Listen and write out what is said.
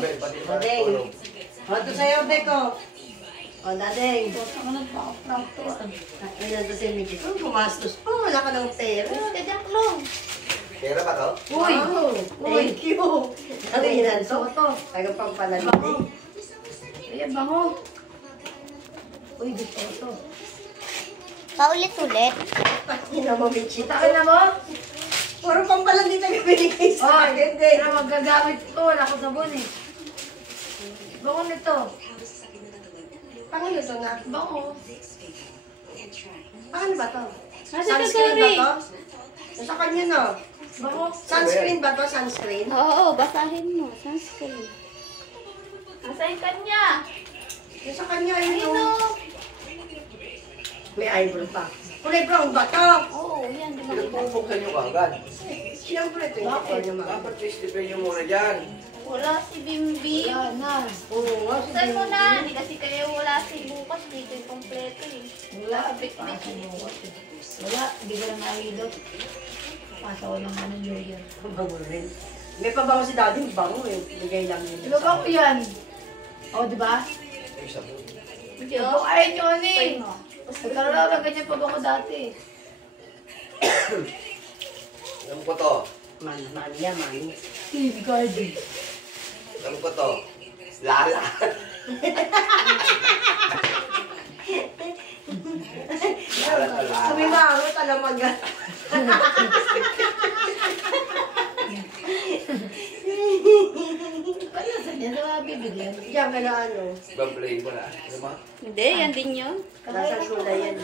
Abel, pati O, pa. Deng. O, ito sa'yo, Beko. O, Dadeng. Ako nagpaka-prank to. Ilan to si Mickey? Oh, gumastos po. Wala ka ng pera. Kajak lang. Pera ba to? Uy! Wow, thank you. Ano yan to? Ito. Taga pampalamig. Bango. Ayan, bango. Uy, gusto ko to. Paulit-ulit. Pati na mo, Michi. Takin na mo? Puro pampalamig na binigay sa Oy, akin, hindi Deng. na magagamit ito. Wala ko sabon eh. Bango nito. Paano ito na? Bango. Paano ba to? Nasa Sunscreen ba kagabi. to? Nasa kanya, no? Bango. Sunscreen ba to? Sunscreen? Oo, basahin mo. Sunscreen. Nasa yung kanya. Yung sa kanya, yun Ayun yung... o. May eyebrow pa. Kulay brown ba to? Oo, yan. Di ba? Pinagpupuksan nyo kagad. Siyempre, ito yung kapal niya, ma'am. Dapat isipin nyo muna dyan. Wala si Bimbi. Wala na. Oo, nga, Saan mo na? Hindi kasi kayo wala si bukas. Dito yung kompleto eh. Wala. Pasa mo. Wala. Hindi ko na nakilot. Pasa ko ng ano New Year. Bango rin. May pabango si daddy, bango eh. Bigay lang yun. Di ba bango yan? O, di ba? Ay, sabon. Hindi Bango oh. ayun yun Pay eh. mo. Nagkaroon ako ng ganyan pa bango dati. Alam ko to. Mani yan, mani. Steve Garden. Alam ko to. Lala. Lala to lala. Sumimango, talamaga. Kaya saan yan? Sa bibigyan. Diyan ka na ano. Ibang play mo na. Ano ba? Hindi, yan din yun. Nasa kulay yan.